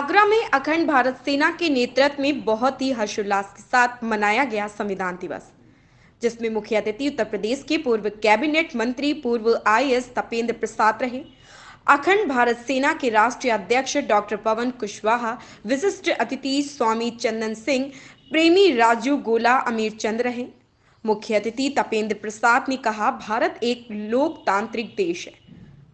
आगरा में अखंड भारत सेना के नेतृत्व में बहुत ही हर्षोल्लास के साथ मनाया गया संविधान दिवस, जिसमें मुख्य अतिथि उत्तर प्रदेश के पूर्व कैबिनेट मंत्री पूर्व आईएएस तपेंद्र प्रसाद रहे। अखंड भारत सेना के राष्ट्रीय अध्यक्ष डॉक्टर पवन कुशवाहा, विशिष्ट अतिथि स्वामी चंदन सिंह, प्रेमी राजू गोला, अमीर चंद रहे। मुख्य अतिथि तपेंद्र प्रसाद ने कहा, भारत एक लोकतांत्रिक देश है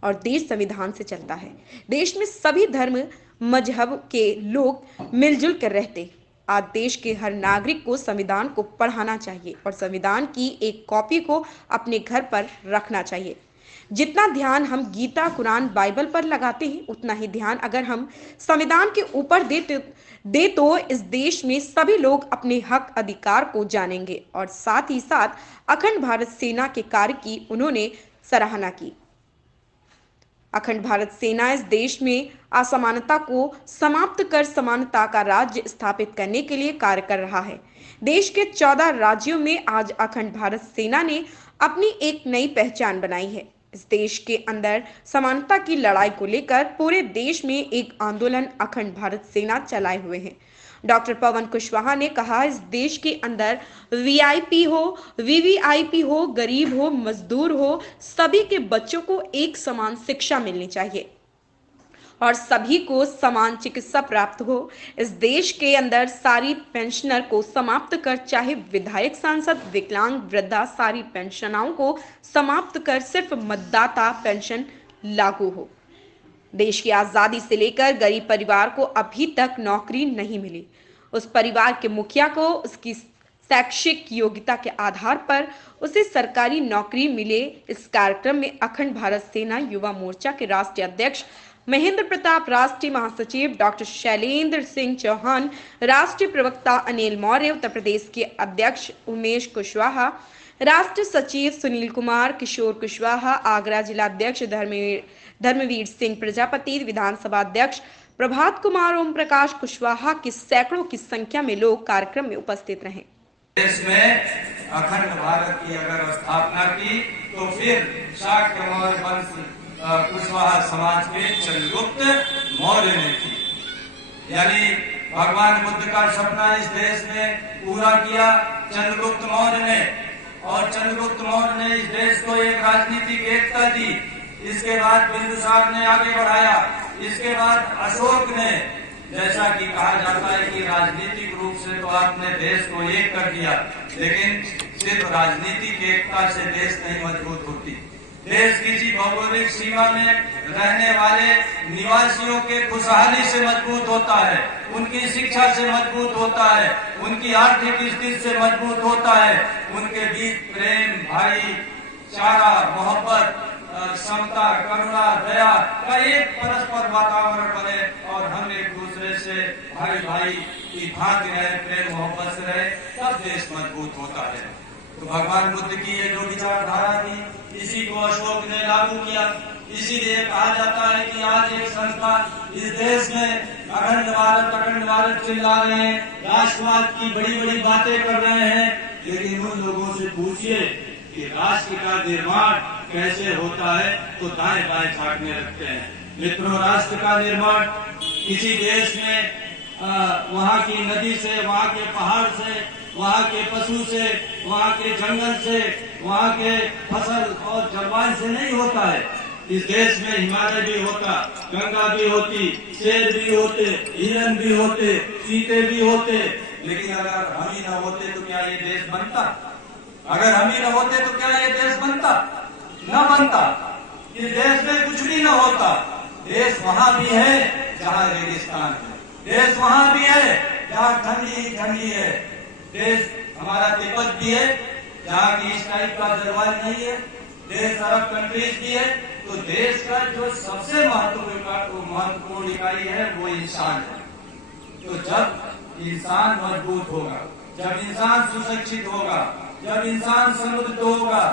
और देश संविधान से चलता है। देश में सभी धर्म मजहब के लोग मिलजुल कर रहते। आज देश के हर नागरिक को संविधान को पढ़ाना चाहिए और संविधान की एक कॉपी को अपने घर पर रखना चाहिए। जितना ध्यान हम गीता, कुरान, बाइबल पर लगाते हैं, उतना ही ध्यान अगर हम संविधान के ऊपर दे तो इस देश में सभी लोग अपने हक अधिकार को जानेंगे। और साथ ही साथ अखंड भारत सेना के कार्य की उन्होंने सराहना की। अखंड भारत सेना इस देश में असमानता को समाप्त कर समानता का राज्य स्थापित करने के लिए कार्य कर रहा है। देश के 14 राज्यों में आज अखंड भारत सेना ने अपनी एक नई पहचान बनाई है। इस देश के अंदर समानता की लड़ाई को लेकर पूरे देश में एक आंदोलन अखंड भारत सेना चलाए हुए हैं। डॉक्टर पवन कुशवाहा ने कहा, इस देश के अंदर वीआईपी हो, वीवीआईपी हो, गरीब हो, मजदूर हो, सभी के बच्चों को एक समान शिक्षा मिलनी चाहिए और सभी को समान चिकित्सा प्राप्त हो। इस देश के अंदर सारी पेंशनर को समाप्त कर, चाहे विधायक, सांसद, विकलांग, वृद्धा, सारी पेंशनों को समाप्त कर सिर्फ मतदाता पेंशन लागू हो। देश की आजादी से लेकर गरीब परिवार को अभी तक नौकरी नहीं मिली। उस परिवार के मुखिया को उसकी शैक्षिक योग्यता के आधार पर उसे सरकारी नौकरी मिले। इस कार्यक्रम में अखंड भारत सेना युवा मोर्चा के राष्ट्रीय अध्यक्ष महेंद्र प्रताप, राष्ट्रीय महासचिव डॉक्टर शैलेंद्र सिंह चौहान, राष्ट्रीय प्रवक्ता अनिल मौर्य, उत्तर प्रदेश के अध्यक्ष उमेश कुशवाहा, राष्ट्रीय सचिव सुनील कुमार, किशोर कुशवाहा, आगरा जिला अध्यक्ष धर्मवीर सिंह प्रजापति, विधानसभा अध्यक्ष प्रभात कुमार, ओम प्रकाश कुशवाहा की सैकड़ों की संख्या में लोग कार्यक्रम में उपस्थित रहे। देश में अखंड भारत की अगर स्थापना की तो फिर शाक्य मौर्य वंश कुशवाहा समाज के चंद्रगुप्त मौर्य ने की। यानी भगवान बुद्ध का सपना इस देश में पूरा किया चंद्रगुप्त मौर्य ने, और चंद्रगुप्त मौर्य ने इस देश को एक राजनीतिक एकता दी। इसके बाद बिंदुसार ने आगे बढ़ाया। इसके बाद अशोक ने, जैसा कि कहा जाता है कि राजनीतिक रूप से तो आपने देश को एक कर दिया, लेकिन सिर्फ राजनीतिक एकता से देश नहीं मजबूत होती। देश किसी भौगोलिक सीमा में रहने वाले निवासियों के खुशहाली से मजबूत होता है, उनकी शिक्षा से मजबूत होता है, उनकी आर्थिक स्थिति से मजबूत होता है। उनके बीच प्रेम, भाईचारा, मोहब्बत, समता, करुणा, दया का एक परस्पर वातावरण बने और हम एक दूसरे से भाई की भांति रहे, प्रेम मोहब्बत से रहे, तब देश मजबूत होता है। तो भगवान बुद्ध की ये जो विचारधारा थी, इसी को अशोक ने लागू किया। इसीलिए कहा जाता है कि आज एक संस्था इस देश में अखंड भारत चिल्ला रहे हैं, राष्ट्रवाद की बड़ी बड़ी बातें कर रहे हैं, लेकिन उन लोगों से पूछिए कि राष्ट्र का निर्माण कैसे होता है तो दाएं बाएं झांकने लगते हैं। मित्रों, राष्ट्र का निर्माण किसी देश में वहाँ की नदी से, वहाँ के पहाड़ से, वहाँ के पशु से, वहाँ के जंगल से, वहाँ के फसल और जलवायु से नहीं होता है। इस देश में हिमालय भी होता, गंगा भी होती, शेर भी होते, हिरण भी होते, चीते भी होते, लेकिन अगर हम ही न होते तो क्या ये देश बनता? अगर हम ही न होते तो क्या ये देश बनता? न बनता। इस देश में कुछ भी न होता। देश वहाँ भी है जहाँ रेगिस्तान है, देश वहाँ भी है जहाँ ठंडी है, देश हमारा तिब्बत भी है जहाँ की इस टाइप का जलवायु नहीं है, देश अरब कंट्रीज भी है। तो देश का जो सबसे महत्वपूर्ण इकाई है वो इंसान है। तो जब इंसान मजबूत होगा, जब इंसान सुशिक्षित होगा, जब इंसान समृद्ध होगा,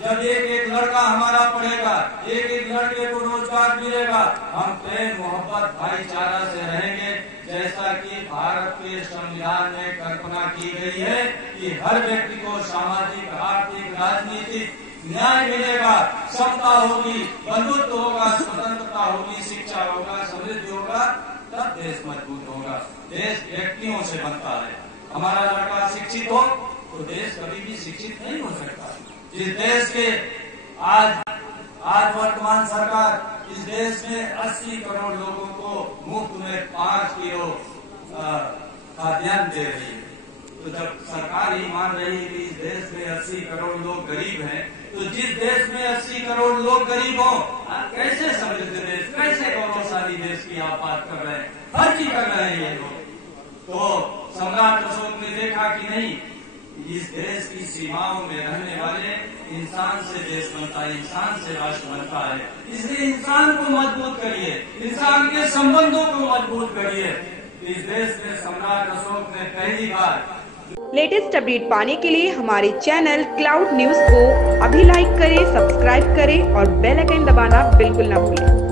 जब एक एक लड़का हमारा पढ़ेगा, एक एक लड़के को रोजगार मिलेगा, हम प्रेम मोहब्बत भाईचारा से रहेंगे। जैसा कि भारत के संविधान में कल्पना की गई है कि हर व्यक्ति को सामाजिक, आर्थिक, राजनीतिक न्याय मिलेगा, समता होगी, बंधुत्व होगा, स्वतंत्रता होगी, शिक्षा होगा, समृद्धि होगा, तब देश मजबूत होगा। देश व्यक्तियों से बनता है। हमारा लड़का शिक्षित हो तो देश कभी भी शिक्षित नहीं हो सकता। जिस देश के आज वर्तमान सरकार इस देश में 80 करोड़ लोगों को मुफ्त में 5 किलो खाद्यान्न दे रही है, तो जब सरकार ही मान रही है कि इस देश में 80 करोड़ लोग गरीब हैं, तो जिस देश में 80 करोड़ लोग गरीब हो, कैसे समृद्ध देश, कैसे गौरवशाली देश की आप बात कर रहे हैं? फर्जी कर रहे हैं ये लोग। तो सम्राट अशोक ने देखा कि नहीं, इस देश की सीमाओं में रहने वाले इंसान से देश बनता है, इंसान से राष्ट्र बनता है। इसलिए इंसान को मजबूत करिए, इंसान के संबंधों को मजबूत करिए। इस देश में सम्राट अशोक ने पहली बार लेटेस्ट अपडेट पाने के लिए हमारे चैनल क्लाउड न्यूज को अभी लाइक करें, सब्सक्राइब करें और बेल आइकन दबाना बिल्कुल न भूलें।